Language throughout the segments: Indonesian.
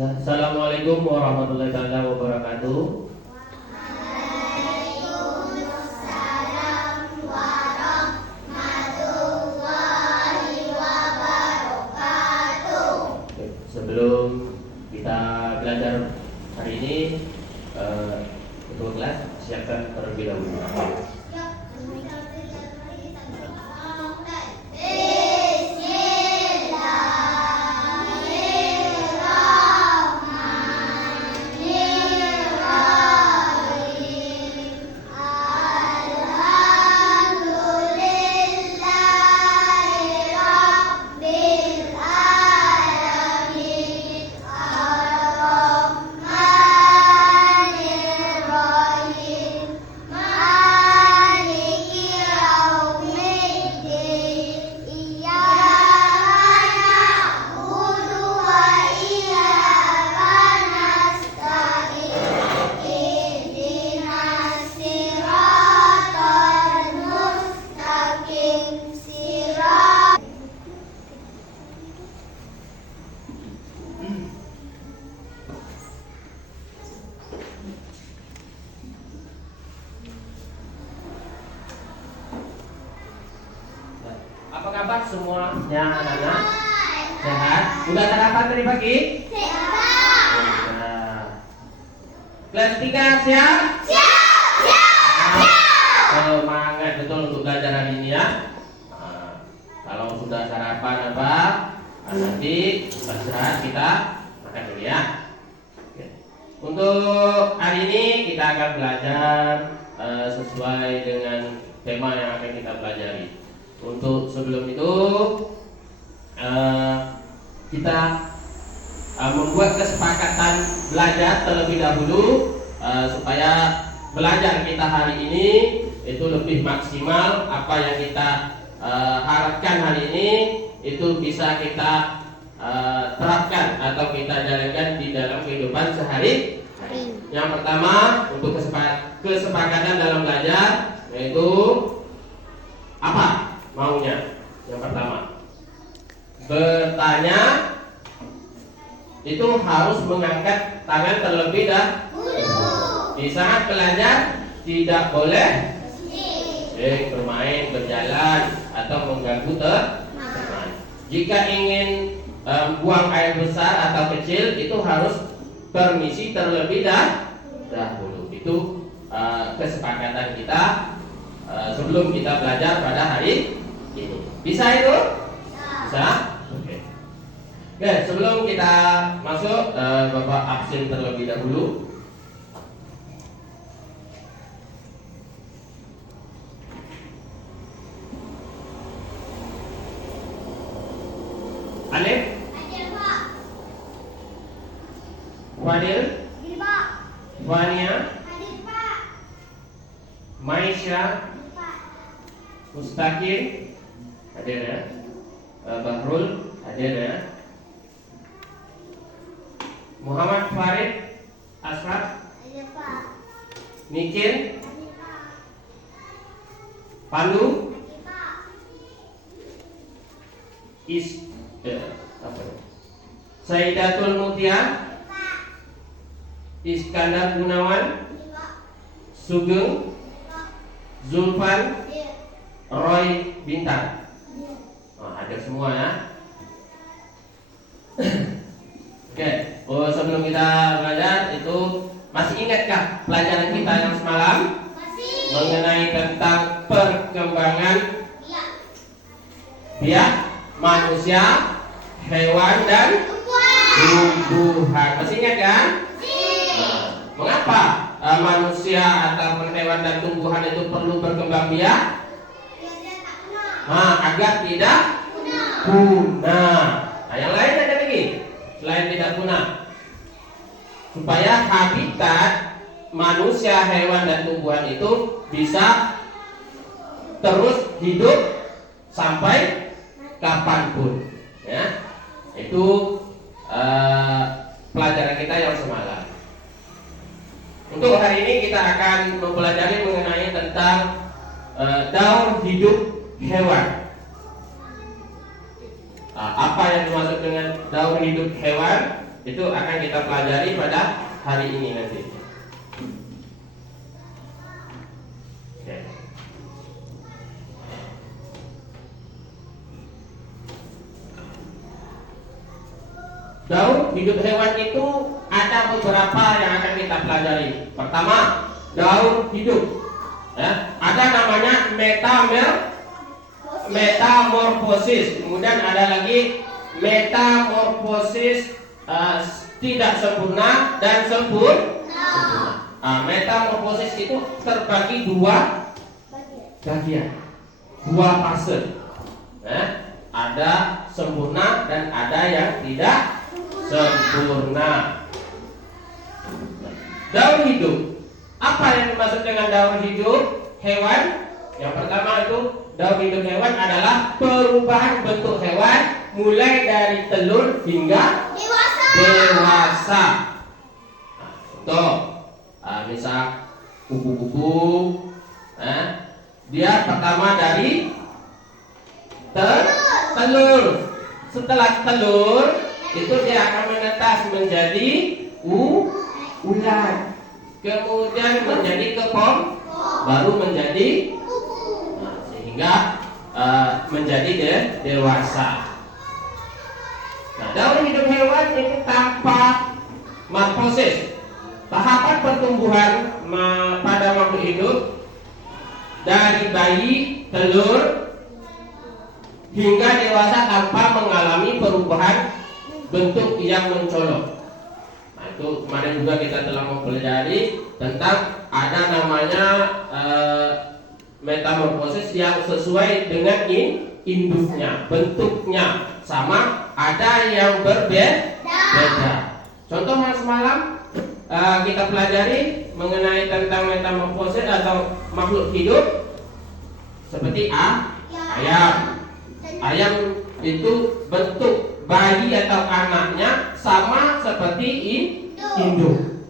Assalamualaikum warahmatullahi wabarakatuh. Waalaikumsalam warahmatullahi wabarakatuh. Sebelum kita belajar hari ini, ketua kelas siapkan terlebih dahulu. Apa kabar semuanya anak-anak? Sehat? Udah sarapan tadi pagi? Sehat. Kelas 3 siap? Semangat betul untuk belajar hari ini ya. Kalau sudah sarapan apa? Nanti istirahat kita makan dulu ya. Oke. Untuk hari ini kita akan belajar sesuai dengan tema yang akan kita pelajari. Untuk sebelum itu kita membuat kesepakatan belajar terlebih dahulu supaya belajar kita hari ini itu lebih maksimal. Apa yang kita harapkan hari ini itu bisa kita terapkan atau kita jalankan di dalam kehidupan sehari-hari. Yang pertama untuk kesepakatan dalam belajar yaitu apa? Maunya yang pertama bertanya itu harus mengangkat tangan terlebih dahulu. Di saat belajar tidak boleh bermain, berjalan atau mengganggu teman. Jika ingin buang air besar atau kecil itu harus permisi terlebih dahulu. Itu kesepakatan kita sebelum kita belajar pada hari ini. Bisa itu? Bisa? Oke. Oke, sebelum kita masuk, Bapak absen terlebih dahulu. Alif? Hadir, Pak. Fadil? Hadir, Pak. Fania? Hadir, Pak. Maisha? Hadir, Pak. Mustaqim? Hadir ya? Bahrul? Hadir ya? Muhammad Farid? Ashraf? Hadir, Pak. Mikir? Hadir, Pak. Pandu? Hadir, Pak. Saidatul Mutia? Hadir, Pak. Iskandar Gunawan? Hadir, Pak. Sugeng? Pak. Zulfan? Hadir. Roy Bintang? Hadir. Ada semua ya. Oke, sebelum kita belajar itu masih ingatkah pelajaran kita yang semalam Masih. mengenai tentang perkembangan Iya. biak manusia, hewan dan tumbuhan? Masih ingat kan? Nah, mengapa manusia ataupun hewan dan tumbuhan itu perlu berkembang biak? Agar tidak punah. Nah, yang lain ada lagi selain tidak punah, supaya habitat manusia, hewan dan tumbuhan itu bisa terus hidup sampai kapanpun. Ya, itu pelajaran kita yang semalam. Untuk hari ini kita akan mempelajari mengenai tentang daur hidup hewan. Apa yang dimaksud dengan daur hidup hewan? Itu akan kita pelajari pada hari ini nanti. Oke. Daur hidup hewan itu ada beberapa yang akan kita pelajari. Pertama, daur hidup. Ya, ada namanya metamorfosis. Kemudian ada lagi metamorfosis tidak sempurna dan sempurna. Metamorfosis itu terbagi dua bagian, dua fase. Ada sempurna dan ada yang tidak sempurna. Daur hidup. Apa yang dimaksud dengan daur hidup hewan? Yang pertama itu daur hidup hewan adalah perubahan bentuk hewan mulai dari telur hingga dewasa. Contoh, misal kupu-kupu, dia pertama dari telur. Setelah telur itu dia akan menetas menjadi ular, kemudian menjadi kepom, baru menjadi sehingga menjadi dewasa. Nah, daur hidup hewan itu tanpa morfosis. Tahapan pertumbuhan pada makhluk hidup dari bayi, telur hingga dewasa tanpa mengalami perubahan bentuk yang mencolok. Nah, itu kemarin juga kita telah mempelajari tentang ada namanya metamorfosis yang sesuai dengan induknya, bentuknya sama, ada yang berbeda. Contoh yang semalam kita pelajari mengenai tentang metamorfosis atau makhluk hidup seperti ayam. Ayam itu bentuk bayi atau anaknya sama seperti induk.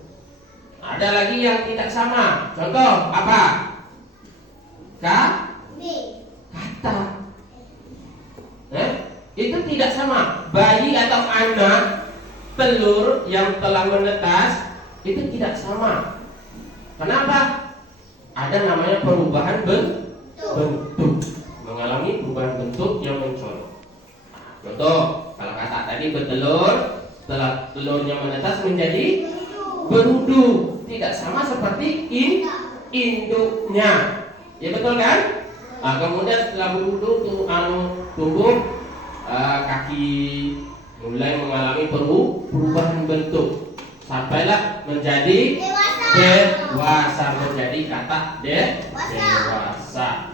Ada lagi yang tidak sama. Contoh apa? Kata. Itu tidak sama. Bayi atau anak telur yang telah menetas itu tidak sama. Kenapa? Ada namanya perubahan bentuk. Mengalami perubahan bentuk yang mencolok. Contoh, kalau kata tadi bertelur, setelah telurnya menetas menjadi berudu, tidak sama seperti induknya. Ya betul kan? Kemudian setelah berudu tumbuh kaki, mulai mengalami perubahan bentuk, sampailah menjadi dewasa, menjadi kata dewasa.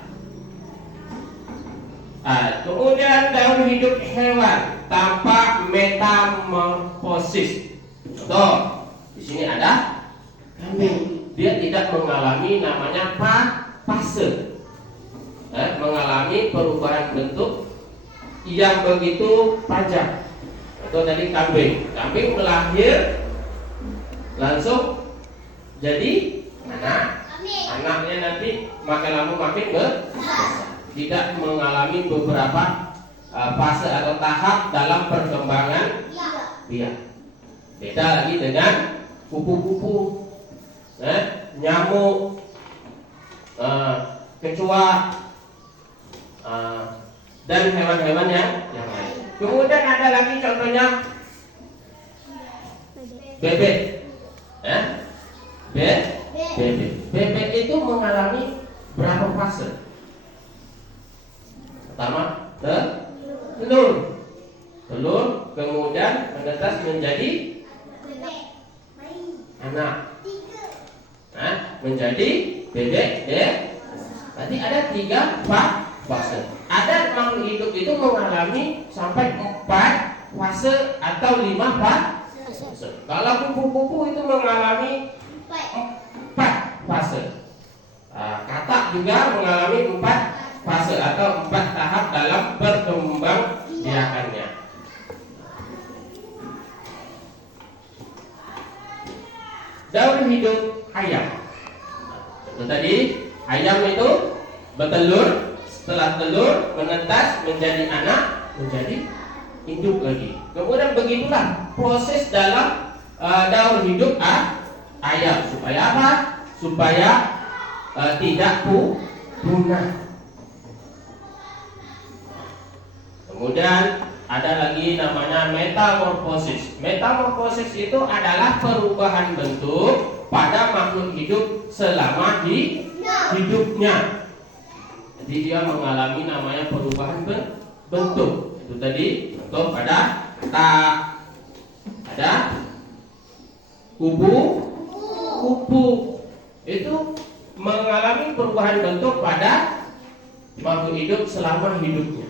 Kemudian daur hidup hewan tanpa metamorfosis. Contoh, di sini ada kambing. Dia tidak mengalami namanya fase, mengalami perubahan bentuk yang begitu panjang. Contoh tadi kambing. Kambing melahir langsung jadi anak. Anaknya nanti makin lama makin besar. Tidak mengalami beberapa fase atau tahap dalam perkembangan biak. Beda lagi dengan kupu-kupu, nyamuk, kecoa, dan hewan-hewan yang lain. Kemudian ada lagi contohnya bebek. Bebek itu mengalami berapa fase? Pertama, telur, kemudian menetas menjadi anak, menjadi bebek. Nanti ada 3 fase. Ada makhluk hidup itu mengalami sampai 4 fase atau 5 fase. Kalau kupu-kupu itu mengalami 4 fase. Katak juga mengalami 4 fase atau 4 tahap dalam berkembang biakannya. Daur hidup ayam. Itu tadi ayam itu bertelur, setelah telur menetas menjadi anak, menjadi induk lagi. Kemudian begitulah proses dalam daur hidup ayam. Supaya apa? Supaya tidak punah. Kemudian ada lagi namanya metamorfosis. Metamorfosis itu adalah perubahan bentuk pada makhluk hidup selama hidupnya. Jadi dia mengalami namanya perubahan bentuk. Itu tadi contoh pada ada kupu itu mengalami perubahan bentuk pada makhluk hidup selama hidupnya.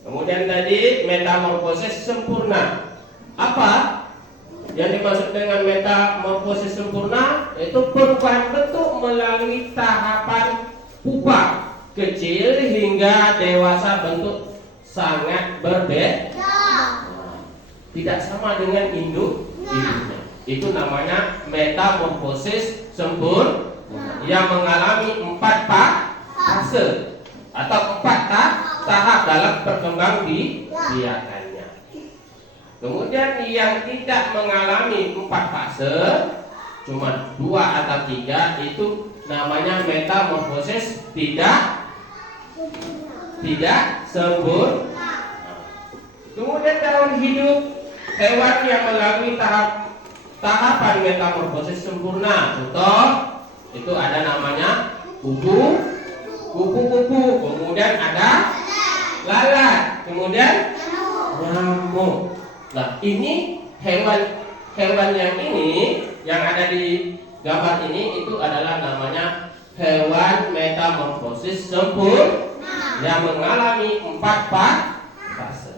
Kemudian tadi metamorfosis sempurna. Apa yang dimaksud dengan metamorfosis sempurna? Itu perubahan bentuk melalui tahapan pupa kecil hingga dewasa, bentuk sangat berbeda. Tidak sama dengan induknya. Itu namanya metamorfosis sempurna yang mengalami 4 fase atau 4 tahap dalam perkembangbiakannya. Kemudian yang tidak mengalami 4 fase, cuma 2 atau 3, itu namanya metamorfosis tidak sempurna. Kemudian dalam hidup hewan yang melalui tahapan metamorfosis sempurna, contoh itu ada namanya kupu-kupu, kemudian ada lalat, kemudian nyamuk. Nah, ini hewan yang ini yang ada di gambar ini itu adalah namanya hewan metamorfosis sempurna yang mengalami 4 fase.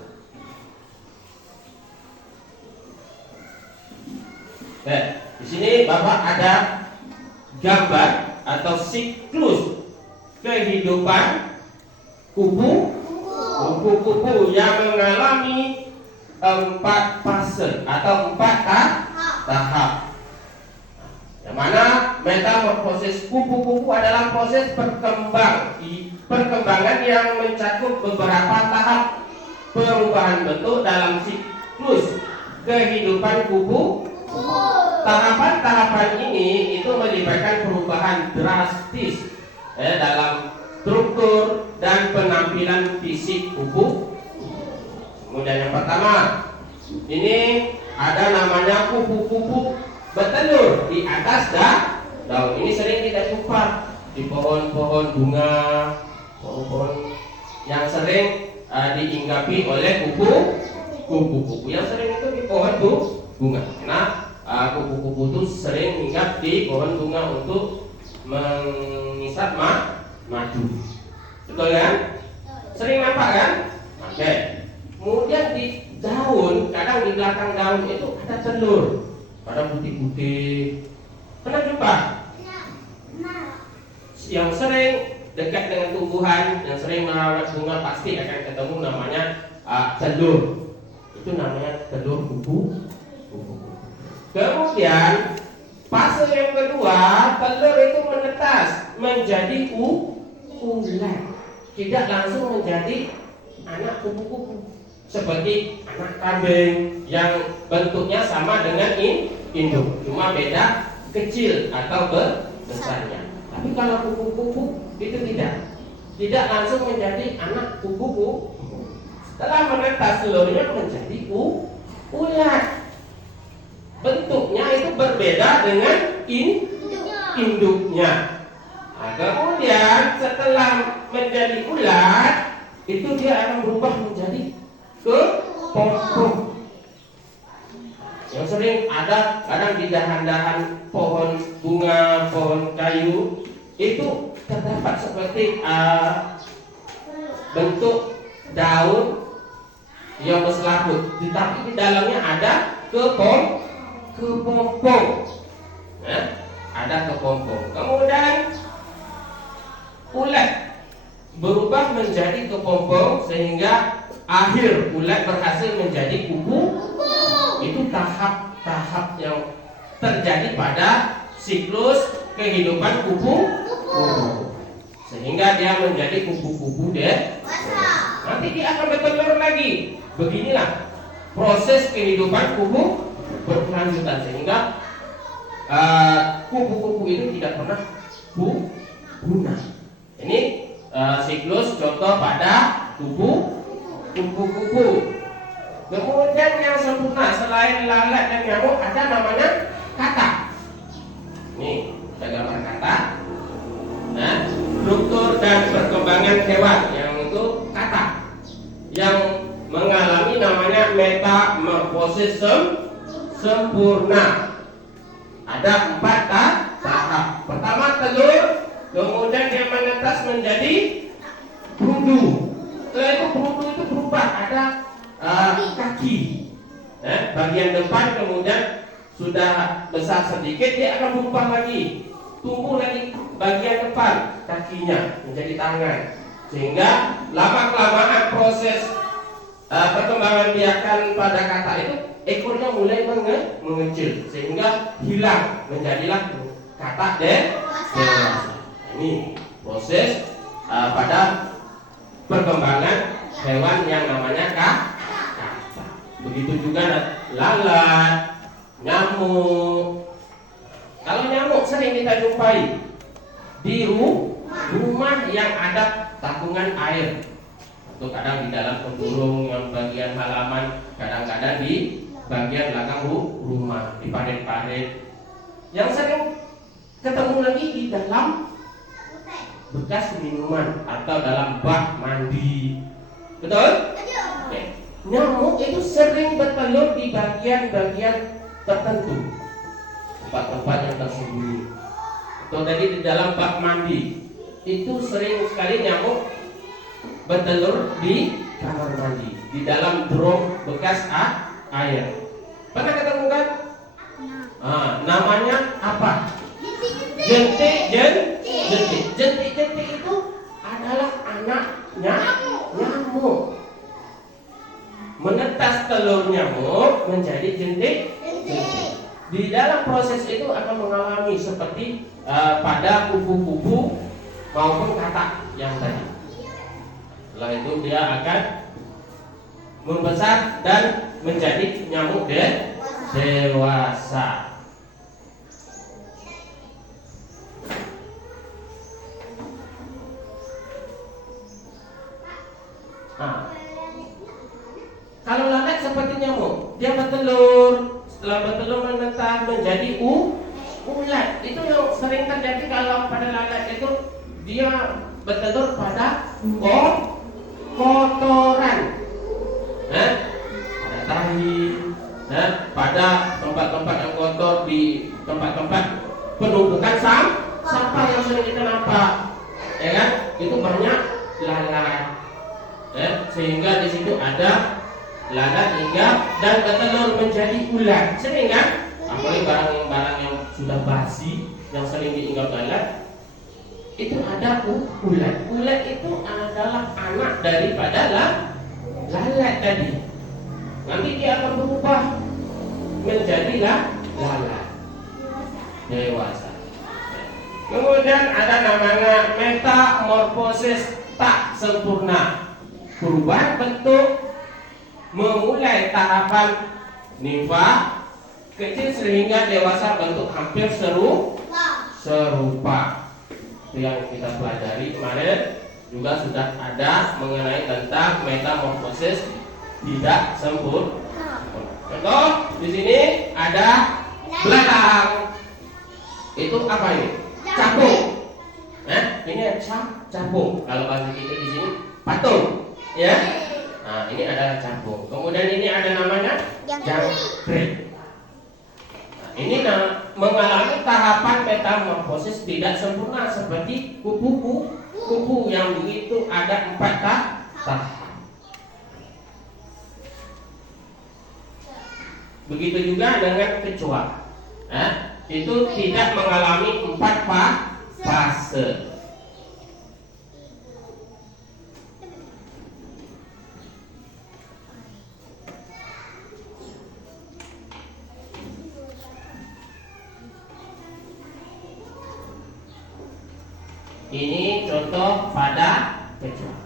Di sini Bapak ada gambar atau siklus kehidupan kupu-kupu yang mengalami 4 fase atau 4 tahap. Yang mana metamorfosis kupu-kupu adalah proses perkembangan yang mencakup beberapa tahap perubahan bentuk dalam siklus kehidupan kupu. Tahapan-tahapan ini itu melibatkan perubahan drastis dalam struktur dan penampilan fisik kupu. Kemudian yang pertama, ini ada namanya kupu-kupu bertelur di atas daun. Ini sering kita jumpa di pohon-pohon bunga, pohon-pohon yang sering dihinggapi oleh kupu-kupu. Yang sering itu di pohon bunga. Nah, kupu-kupu itu sering hinggap di pohon bunga untuk mengisap madu. Betul kan? Sering nampak kan? Oke. Kemudian di daun, kadang di belakang daun itu ada telur, pada putih-putih. Pernah jumpa? Yang sering dekat dengan tumbuhan, yang sering merawat bunga pasti akan ketemu namanya telur. Itu namanya telur kupu. Kemudian fase yang kedua, telur itu menetas menjadi ulat, tidak langsung menjadi anak kupu-kupu seperti anak kambing yang bentuknya sama dengan induk, cuma beda kecil atau besarnya. Tapi kalau kupu-kupu itu tidak langsung menjadi anak kupu-kupu. Setelah menetas telurnya menjadi ulat. Bentuknya itu berbeda dengan induknya. Nah, kemudian setelah menjadi ulat, itu dia akan berubah menjadi kepompong. Yang sering ada kadang di dahan-dahan pohon bunga, pohon kayu, itu terdapat seperti bentuk daun yang berselaput, tetapi di dalamnya ada kepompong. Ada kepompong. Kemudian ulat berubah menjadi kepompong sehingga akhir ulat berhasil menjadi kupu. Itu tahap-tahap yang terjadi pada siklus kehidupan kupu. sehingga dia menjadi kupu-kupu dewasa. Nanti dia akan bertelur lagi. Beginilah proses kehidupan kupu berkelanjutan, sehingga kupu-kupu itu tidak pernah punah. Ini siklus contoh pada kupu-kupu. Kemudian yang sempurna selain lalat dan nyamuk ada namanya katak. Nih, kita gambar katak. Nah, struktur dan perkembangan hewan yang itu katak, yang mengalami namanya metamorfosis sempurna. Ada 4 tahap. Pertama telur, kemudian dia menetas menjadi berudu. Setelah itu berudu itu berubah, ada kaki. Bagian depan kemudian sudah besar sedikit, dia akan berubah lagi, tumbuh lagi bagian depan kakinya menjadi tangan, sehingga lama kelamaan proses perkembangan biakan pada katak itu ekornya mulai mengecil sehingga hilang, menjadilah katak dewasa. Ini proses pada perkembangan hewan yang namanya katak. Begitu juga lalat, nyamuk. Kalau nyamuk sering kita jumpai di rumah yang ada tabungan air, atau kadang di dalam tempurung yang bagian halaman, kadang-kadang di bagian belakang rumah, di parit-parit. Yang sering ketemu lagi di dalam bekas minuman atau dalam bak mandi. Betul? Oke. Nyamuk itu sering bertelur di bagian-bagian tertentu, tempat-tempat yang tersembunyi. Atau tadi di dalam bak mandi, itu sering sekali nyamuk bertelur di kamar mandi, di dalam drum bekas air. Pernah ketemu kan? Namanya apa? Jentik. Jentik itu adalah anaknya nyamuk. Menetas telur nyamuk menjadi jentik. Di dalam proses itu akan mengalami seperti pada kupu-kupu maupun katak yang tadi. Setelah itu dia akan membesar dan menjadi nyamuk dewasa. Kalau lalat seperti nyamuk, dia bertelur, setelah bertelur menetas menjadi ulat. Itu yang sering terjadi kalau pada lalat itu dia bertelur pada kotoran, pada tahi, pada tempat-tempat yang kotor, di tempat-tempat penumpukan sampah yang sering kita nampak, ya kan? Itu banyak lalat, sehingga di situ ada lalat hingga dan bertelur menjadi ulat. Sering kan? Apalagi barang-barang yang sudah basi yang sering diingat lalat, itu ada ulat. Ulat itu adalah anak daripada lalat tadi. Nanti dia akan berubah menjadi lalat dewasa. Kemudian ada namanya metamorfosis tak sempurna, perubahan bentuk memulai tahapan nimfa kecil sehingga dewasa bentuk hampir serupa. Itu yang kita pelajari kemarin, juga sudah ada mengenai tentang metamorfosis tidak sempurna. Contoh di sini ada belalang. Itu apa ini? Capung. Ini capung. Kalau bahasa kita di sini patung, ya. Nah, ini adalah capung. Kemudian ini ada namanya jangkrik. Nah, ini mengalami tahapan metamorfosis tidak sempurna seperti kupu-kupu yang begitu ada 4 tahap. Begitu juga dengan kecoa. Itu tidak mengalami 4 fase. Ini contoh pada kecuali.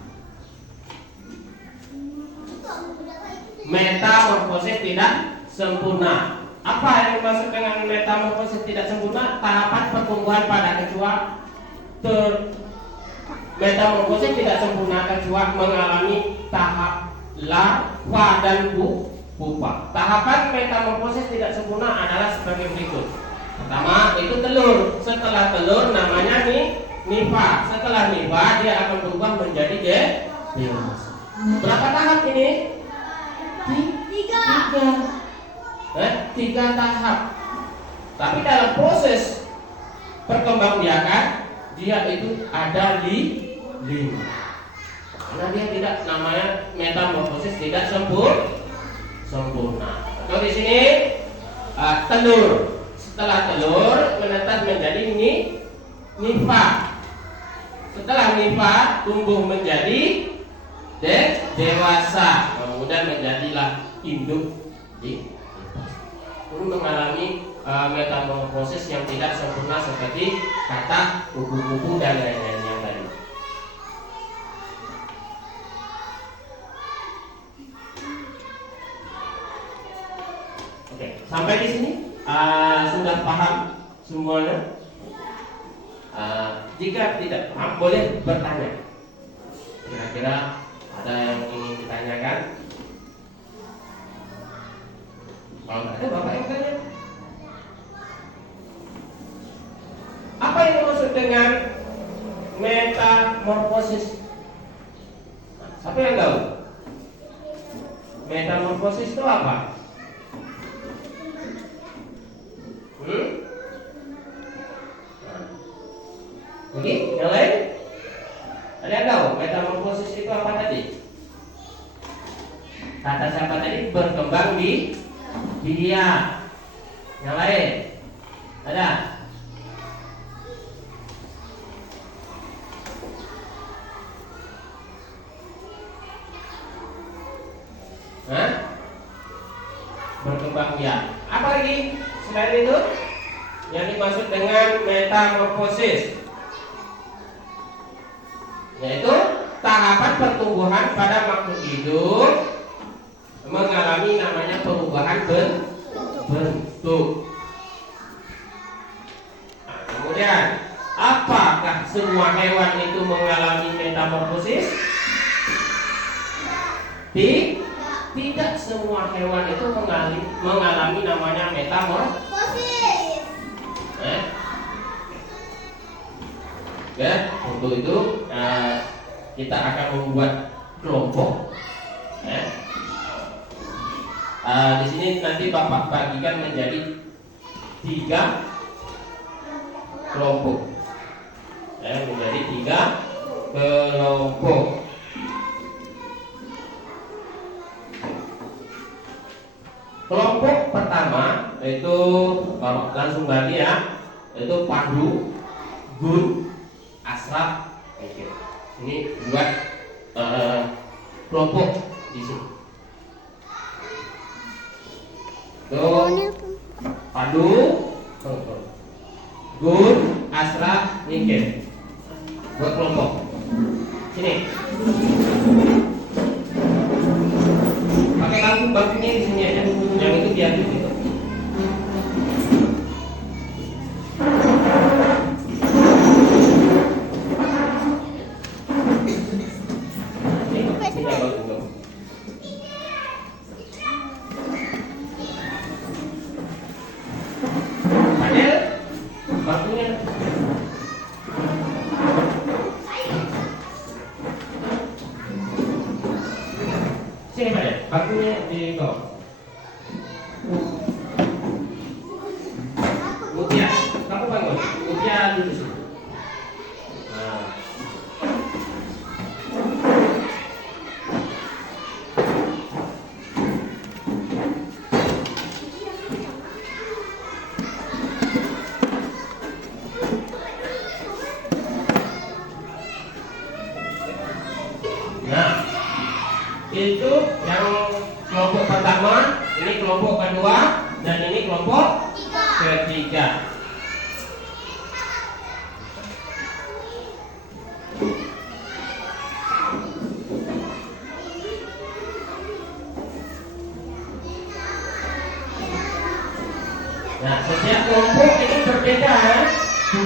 Metamorfosis tidak sempurna. Apa yang dimaksud dengan metamorfosis tidak sempurna? Tahapan pertumbuhan pada kecoa metamorfosis tidak sempurna. Kecoa mengalami tahap larva dan pupa. Tahapan metamorfosis tidak sempurna adalah sebagai berikut. Pertama itu telur. Setelah telur namanya nipa. Setelah nipa dia akan berubah menjadi dewasa. Berapa tahap ini? Tiga tahap. Tapi dalam proses perkembangbiakan dia itu ada lima. Karena dia tidak namanya metamorfosis tidak sempurna. Atau di sini telur. Setelah telur menetas menjadi nipa. Setelah nipa tumbuh menjadi dewasa. Kemudian menjadilah induk ini mengalami metamorfosis yang tidak sempurna seperti kata kupu-kupu dan lain-lain yang tadi. Oke, sampai di sini sudah paham semuanya? Jika tidak paham boleh bertanya. Kira-kira ada yang ingin ditanyakan? Kalau nggak ada, Bapak yang tanya. Apa yang dimaksud dengan metamorfosis? Siapa yang tahu? Metamorfosis itu apa? Oke, yang lain? Ada yang tahu metamorfosis itu apa tadi? Kata siapa tadi? Berkembang di dia. Yang lain? Ada? Hah? Berkembang biak. Apa lagi selain itu yang dimaksud dengan metamorfosis? Yaitu tahapan pertumbuhan pada makhluk hidup mengalami namanya perubahan bentuk. Nah, kemudian apakah semua hewan itu mengalami metamorfosis? Tidak semua hewan itu mengalami namanya metamorfosis. Ya, untuk itu kita akan membuat kelompok. Di sini nanti Bapak bagikan menjadi 3 kelompok. Menjadi 3 kelompok. Kelompok pertama yaitu langsung bagi ya, yaitu Pandu, Gun, Asraf. Ini buat kelompok di sini. Pandu, Gun, Asraf, Mikir. Buat kelompok. Sini. Pakai bangkunya di sini aja. Yang itu biar di situ. Sini Pak, bangkunya di bawah. Mutia, kamu bangun. Mutia duduk di sini. Itu yang kelompok pertama, ini kelompok kedua, dan ini kelompok ketiga.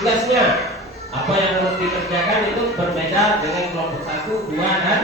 tugasnya. Apa yang harus dikerjakan itu berbeda dengan kelompok 1, 2, dan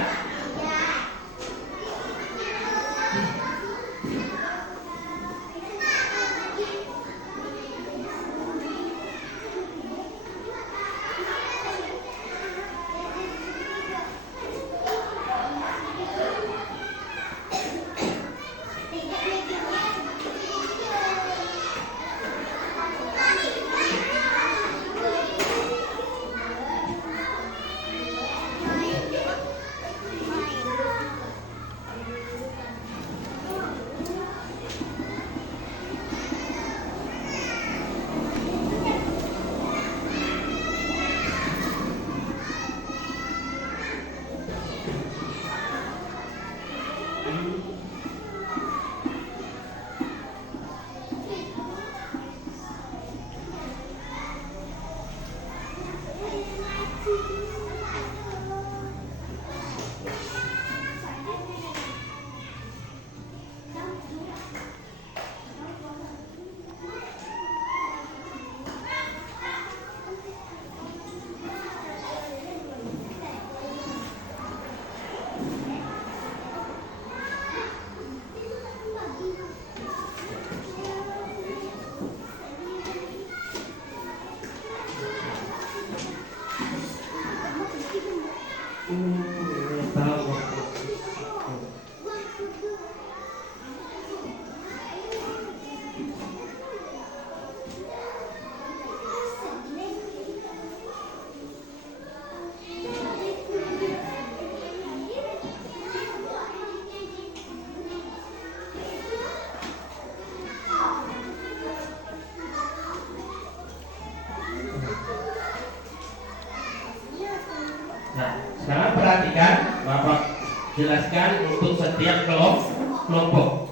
Nah, sekarang perhatikan, Bapak jelaskan untuk setiap kelompok.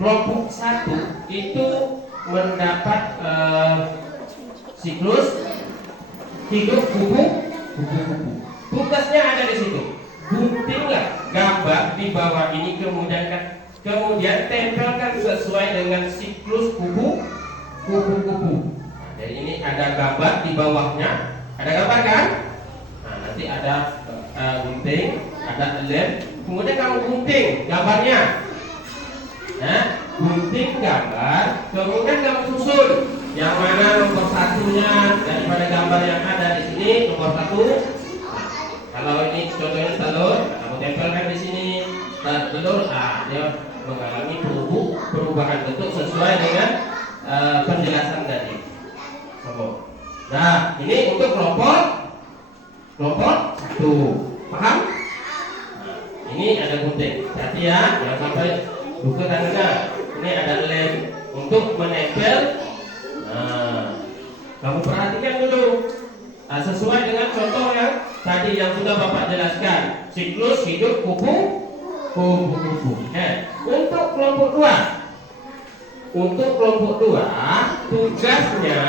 Kelompok 1 itu mendapat siklus hidup kupu-kupu. Tugasnya ada di situ. Guntinglah gambar di bawah ini, kemudian tempelkan sesuai dengan siklus kupu-kupu. Nah, jadi ini ada gambar di bawahnya. Ada gambar kan? Nah, nanti ada gunting, ada lem. Kemudian kamu gunting gambarnya. Nah, gunting gambar, kemudian kamu susun yang mana nomor satunya daripada gambar yang ada di sini nomor 1. Nah, kalau ini contohnya telur, kamu tempelkan di sini. Telur, dia mengalami perubahan bentuk sesuai dengan penjelasan tadi. Nah, ini untuk kelompok 1. Paham? Nah, ini ada gunting. Hati ya, jangan sampai buka tangannya. Ini ada lem untuk menempel. Nah, kamu perhatikan dulu. Nah, sesuai dengan contoh yang tadi yang sudah Bapak jelaskan, siklus hidup kupu-kupu. Untuk kelompok 2. Untuk kelompok 2, tugasnya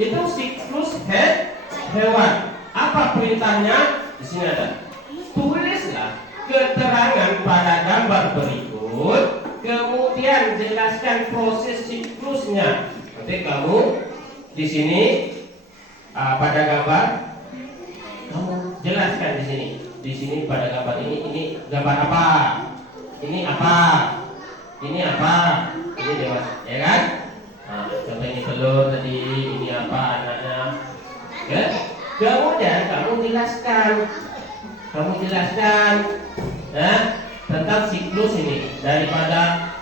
itu siklus hewan. Apa perintahnya? Di sini ada. Tulislah keterangan pada gambar berikut, kemudian jelaskan proses siklusnya. Nanti kamu di sini pada gambar kamu jelaskan di sini. Di sini pada gambar ini gambar apa? Ini apa? Ini apa? Ini dewasa, ya kan? Nah, contoh ini telur tadi, ini apa anaknya? Ya? Kemudian kamu jelaskan, tentang siklus ini. Daripada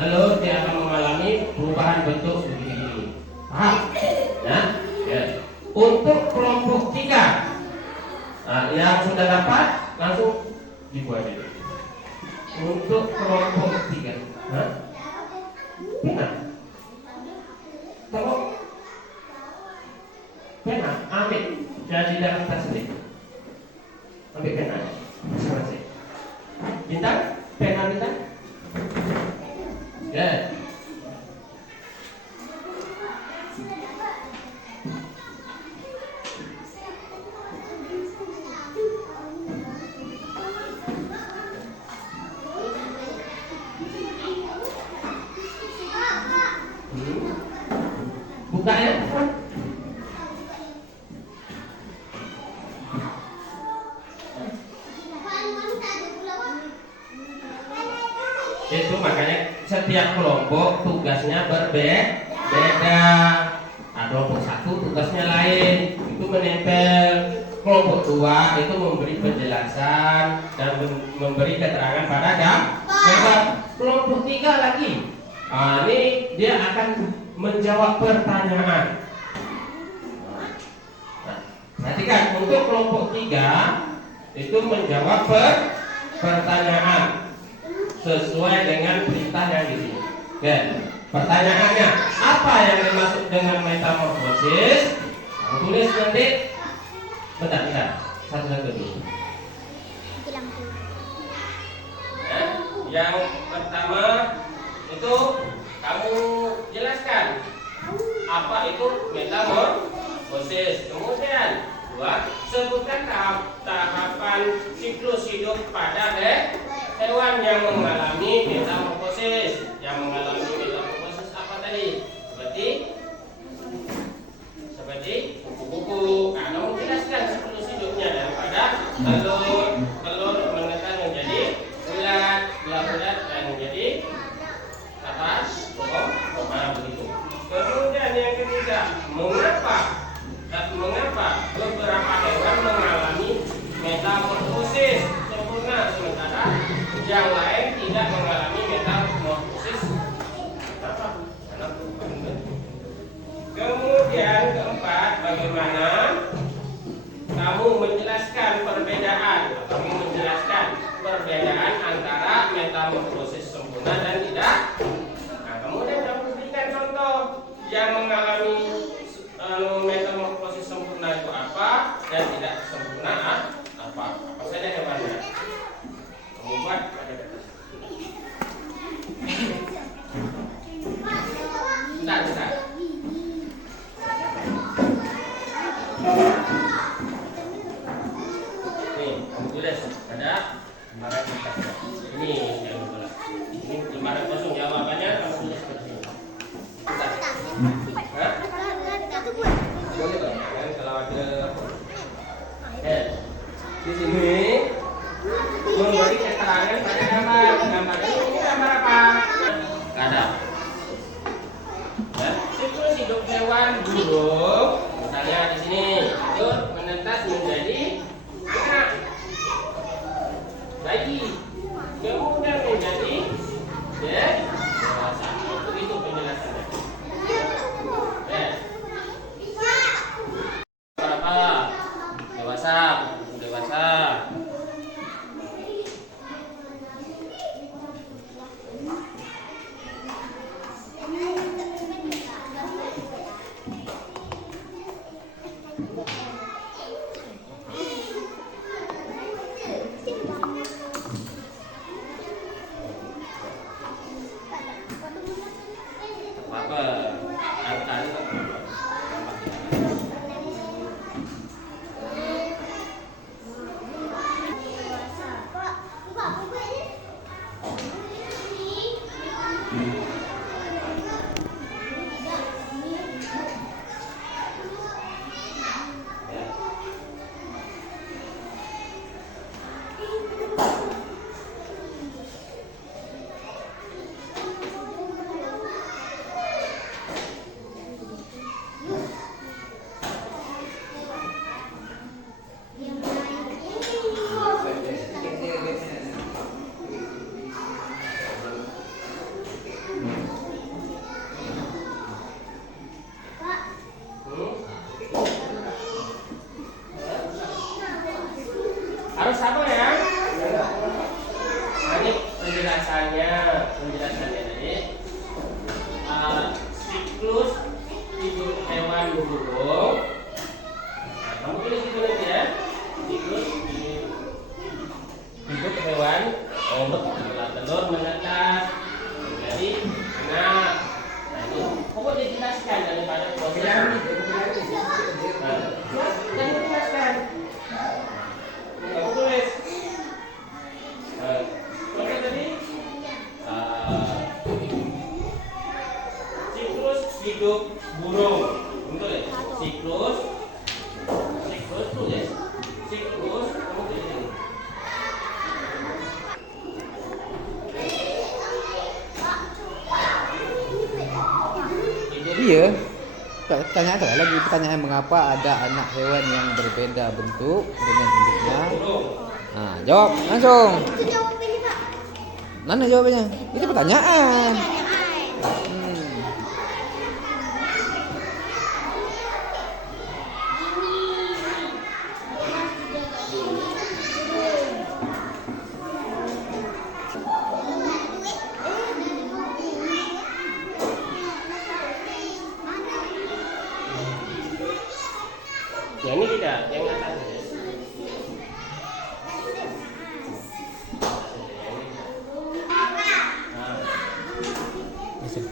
telur dia akan mengalami perubahan bentuk begini. Paham? Nah, ya. Untuk kelompok 3, yang sudah dapat langsung dibuat itu. Untuk kelompok 3, pena. Tolong pena, ambil dari dalam tas ini. Ambil pena, masing-masing. Bintang, pena bintang. Ya. Buka ya. Itu makanya setiap kelompok tugasnya berbeda. Nah, kelompok satu tugasnya lain, itu menempel. Kelompok dua itu memberi penjelasan dan memberi keterangan pada gambar. Kelompok tiga lagi, ini dia akan menjawab pertanyaan. Nah, perhatikan, untuk kelompok tiga itu menjawab pertanyaan sesuai dengan perintah yang di sini. Oke, pertanyaannya apa yang dimaksud dengan metamorfosis? Tulis nanti. Bentar, satu-satu dulu. Yang pertama itu kamu jelaskan apa itu metamorfosis. Kemudian dua, sebutkan tahapan siklus hidup pada hewan yang mengalami metamorfosis. Yang mengalami metamorfosis apa tadi? Seperti kupu-kupu. Nah, kamu jelaskan siklus hidupnya daripada telur menetas menjadi bulat, bulat dan menjadi apa? Koma begitu. Kemudian yang ketiga, mengapa beberapa hewan mengalami metamorfosis sempurna sementara yang lain tidak mengalami metamorfosis? Kemudian keempat, bagaimana kamu menjelaskan perbedaan antara metamorfosis sempurna dan tidak? Nah, kemudian kamu berikan contoh yang mengalami metamorfosis sempurna itu apa dan tidak sempurna apa saja hewannya. Kamu buat pada kertas. Bentar. Nih, kamu tulis ada lembaran kertas. Ini yang betul. Ini lembaran kosong, jawabannya kamu tulis di sini. Bentar. Hah? Boleh Pak? Kan kalau ada di sini memberi keterangan pada gambar. Gambar ini gambar apa? Kadang. Ya, siklus hidup hewan burung. Misalnya di sini itu menetas menjadi anak bayi, kemudian menjadi dewasa. Itu penjelasannya. Berapa? Dewasa. Apa? Harus sabar ya. Ini penjelasannya tadi. Siklus hidup hewan burung. Nah, kamu tulis itu nanti ya. Siklus hidup hewan telur menetas menjadi anak. Nah, itu pokoknya dijelaskan daripada prosesnya. Jangan dijelaskan. Kamu tulis. Contoh tadi siklus hidup burung. salah lagi pertanyaan, mengapa ada anak hewan yang berbeda bentuk dengan induknya? Nah, jawab langsung. Itu jawab ini, Pak. Mana jawabannya? Itu pertanyaan. Pertanyaan. Hmm. Yang ini tidak, yang atas. Nah, Bisa.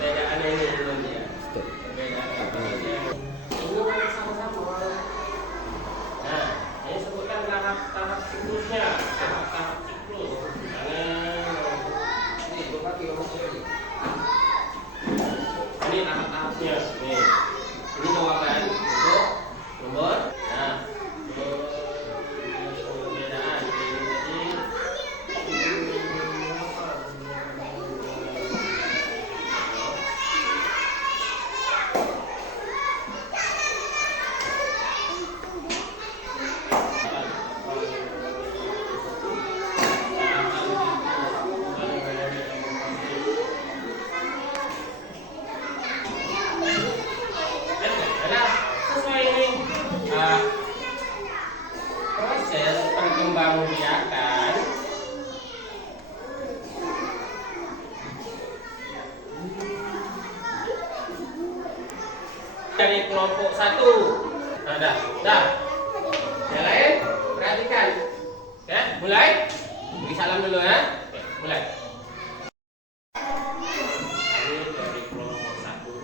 perbedaan ini belum ya. Perbedaan. Ini sama-sama. Nah, ini sebutkan tahap siklusnya. Tahap siklus. Ini tahap-tahapnya. Nih. Ini jawaban untuk nomor. Nah, perbedaan ini sesuai ini proses perkembangbiakan dari kelompok satu. Nah, dah. Yang lain perhatikan. Ya, mulai. Beri salam dulu ya. Oke, mulai. Ini dari kelompok satu.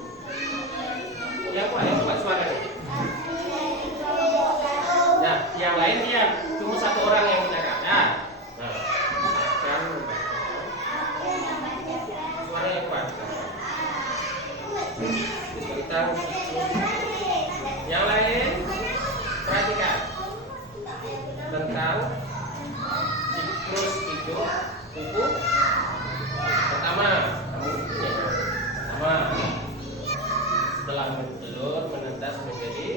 Yang buat suaranya. Nah, yang lain diam. Cuma satu orang yang bicara. Nah, akan suaranya kuat. Tentang yang lain perhatikan tentang siklus hidup kuku. Pertama, setelah bertelur menetas menjadi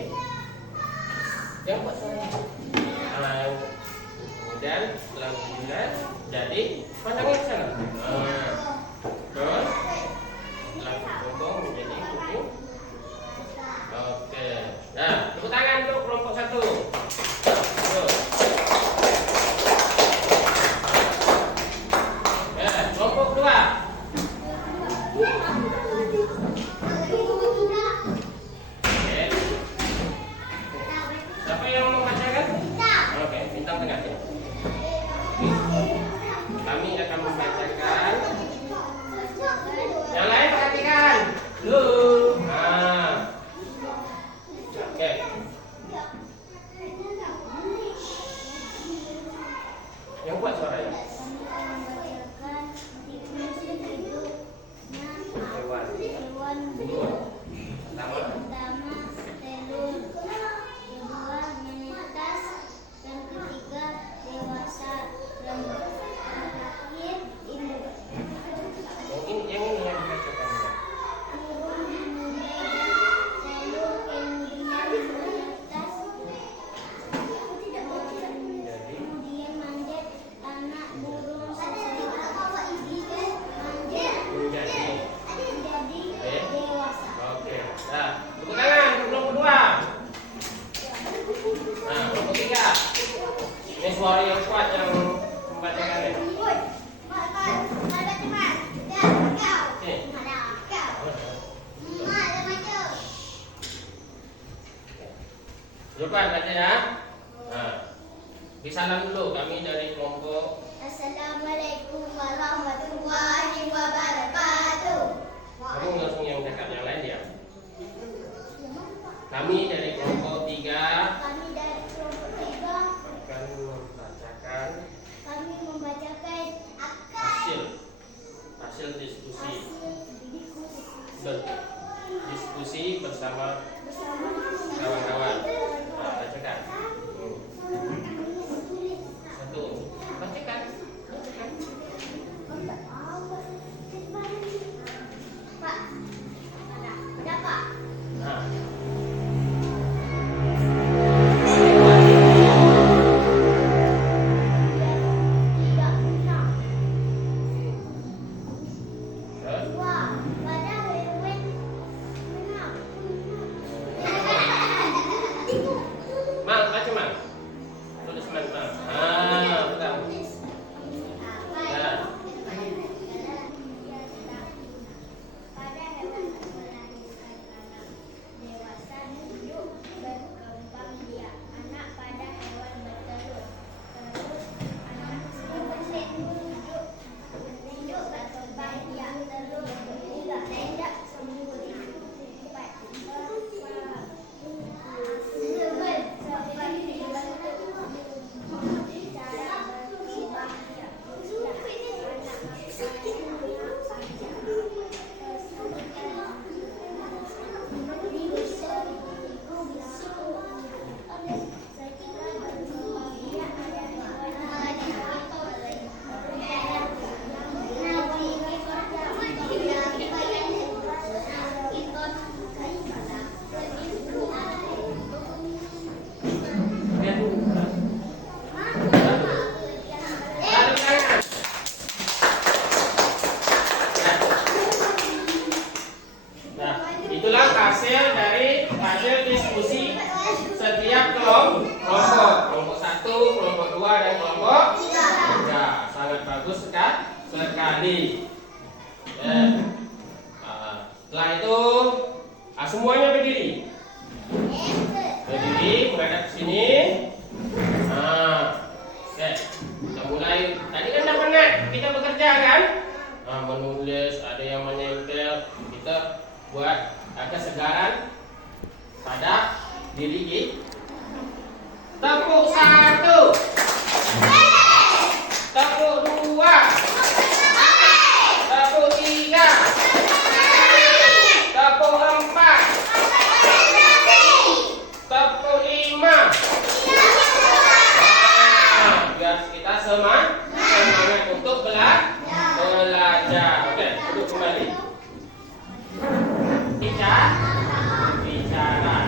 yang buat suaranya. Kemudian setelah bulan jadi pandangnya ke sana. Terus setelah berkembang menjadi kuku. Oke. Nah, tepuk tangan untuk kelompok satu. Tuh. Coba baca ya. Nah, disalam dulu kami dari kelompok. Assalamualaikum warahmatullahi wabarakatuh. Kamu langsung yang dekat yang lain ya. Kami dari kelompok 3 Kami dari kelompok 3 akan membacakan akan hasil diskusi hasil diskusi bersama bersama kawan-kawan. Nah, bacakan. Satu. Bacakan. Pak, ada Pak. Nah. Tidak pernah. Terus? Wah, pada hewan menang. Mang, baca Mang. Tulis Mang. Ah, betul. Ya. Pada hewan melahirkan anak dewasa hidup berkembang biak. Anak pada hewan bertelur. Terus anak hidup berkembang biak. Telur tidak sembunyi. Empat. Seperti bentuk cara berkembang biak. Nah, itulah hasil dari hasil diskusi setiap kelompok. Kelompok 1, kelompok 2, dan kelompok 3. Sangat bagus sekali. Setelah itu semuanya berdiri. Berdiri menghadap ke sini. Oke, kita mulai. Tadi kan udah pernah kita bekerja kan? Menulis, ada yang menempel. Kita buat kesegaran pada diri kita. Tepuk 1, tepuk 2, tepuk 3, tepuk 4, tepuk 5. Biar kita semangat untuk belajar. Oke, duduk kembali. Bicara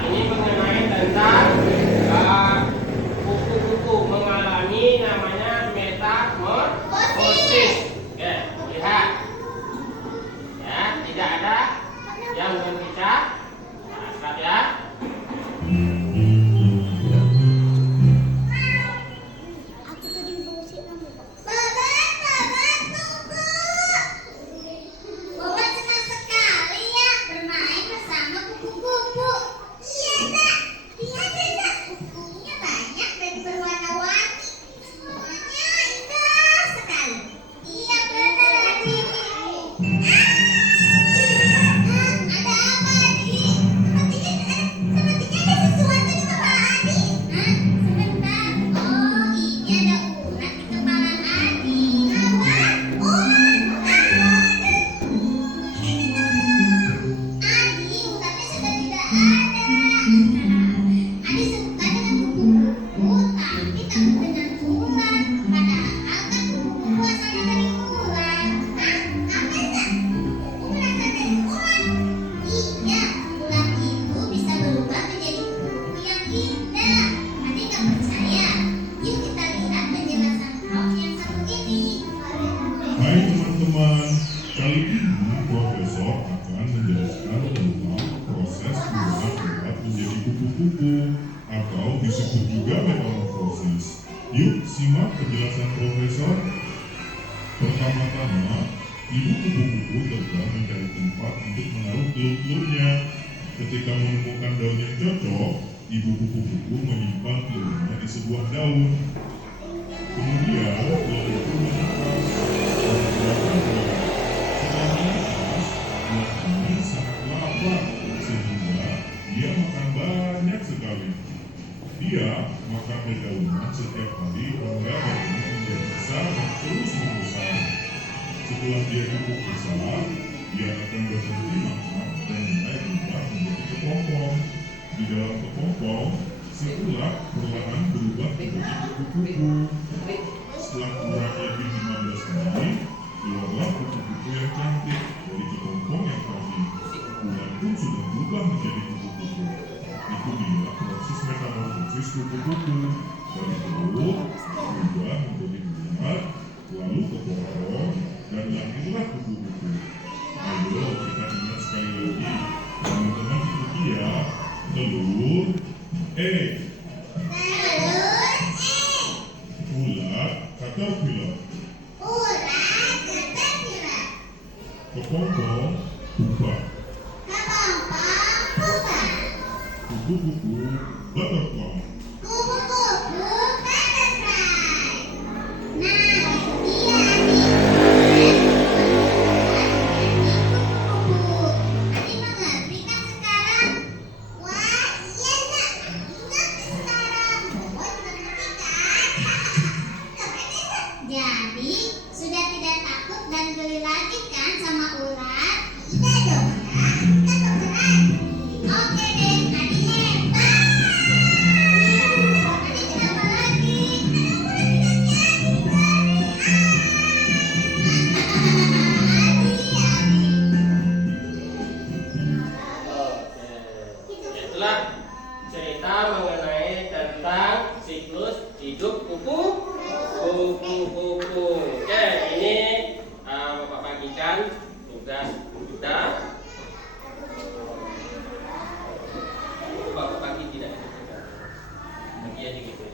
ini mengenai tentang buku-buku mengalami namanya metamorfosis. Oke, lihat ya, tidak ada yang berbicara. Nah, ya. Aku tadi musik kamu. Boba senang sekali ya bermain bersama kupu-kupu. Iya, Kak. Lihat, Kak. Kupunya banyak dan berwarna-warni. Semuanya indah sekali. Iya, benar, Adik. Ada apa, Adik? Sepertinya ada sesuatu di kepala Adik. Sebentar. Oh, ini ada ulat di kepala Adik. Apa? Ulat. Adi, ulatnya sudah tidak ada. Adi suka dengan kupu-kupu, tapi takut dengan ulat. Padahal kan kupu-kupu asalnya dari ulat. Apa itu? Kupu berasal dari ulat. Iya, ulat itu bisa berubah menjadi kupu-kupu yang indah. Adi nggak percaya? Yuk kita lihat penjelasan Prof yang satu ini. Hai teman-teman, kali ini Profesor akan menjelaskan tentang proses mengubah ulat menjadi kupu-kupu atau disebut juga metamorfosis. Yuk simak penjelasan Profesor. Pertama-tama, ibu kupu-kupu terbang mencari tempat untuk menaruh telur-telurnya. Ketika menemukan daun yang cocok, ibu kupu-kupu menyimpan telurnya di sebuah daun. Kemudian telur itu menetas dan mengeluarkan buah. Setelah menetas, buah ini sangat lapar sehingga dia makan banyak sekali. Dia makan dedaunan setiap hari hingga daunnya menjadi besar dan terus membesar. Setelah dia cukup besar, dia akan berhenti makan dan mulai berubah menjadi kepompong. Di dalam kepompong, si ulat perlahan berubah menjadi kupu-kupu. Setelah kurang lebih 15 menit, keluarlah kupu-kupu yang cantik dari kepompong yang tadi. Ulat pun sudah berubah menjadi kupu-kupu. Itu dia proses metamorfosis kupu-kupu dari telur berubah menjadi ulat, lalu kepompong, dan lahirlah kupu-kupu. Ayo kita ingat sekali lagi, teman-teman, itu dia telur egg, ulat caterpillar, kepompong pupa, kupu-kupu butterfly. Jadi, sudah tidak takut dan geli lagi kan sama ular? Tidak dong ya, kita dokteran. Oke deh, Adi hebat. Adi kenapa lagi? Itulah cerita mengenai tentang siklus hidup kupu-kupu. Oke, ini Bapak bagikan tugas kita. Bapak bagi tidak? Bagi aja gitu.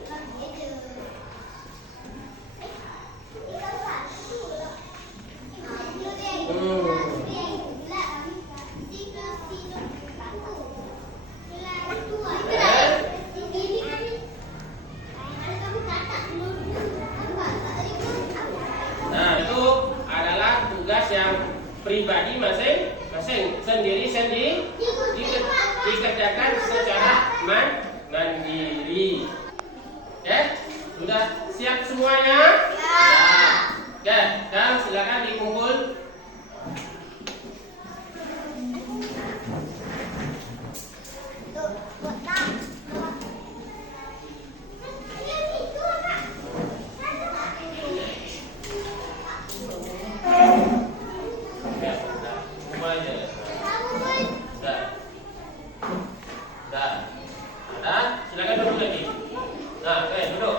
Nah, itu adalah tugas yang pribadi masing-masing, sendiri-sendiri dikerjakan secara mandiri. Oke, sudah siap semuanya? Ya. Oke, sekarang silakan dikumpul. Silakan duduk lagi. Nah, oke, duduk.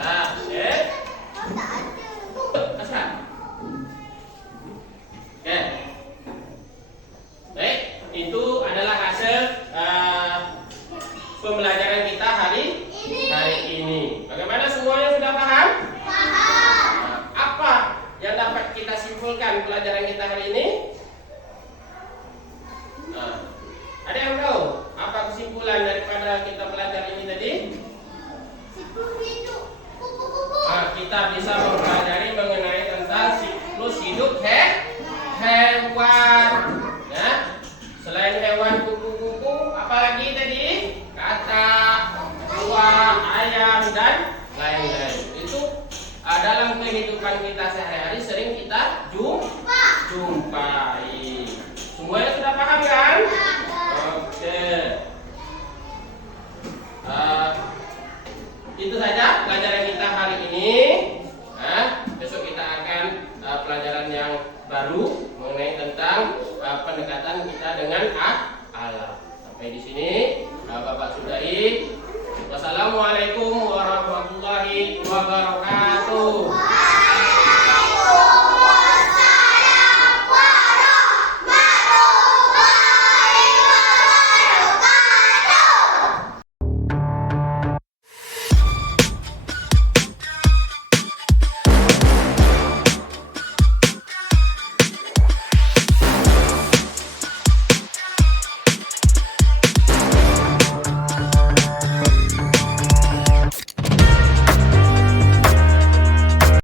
Nah, oke. Asal. Oke. Baik, itu adalah hasil pembelajaran kita hari ini. Bagaimana, semuanya sudah paham? Nah, apa yang dapat kita simpulkan pelajaran kita hari ini? Nah, ada yang tahu apa kesimpulan daripada kita belajar ini tadi? Nah, kita bisa mempelajari mengenai tentang siklus hidup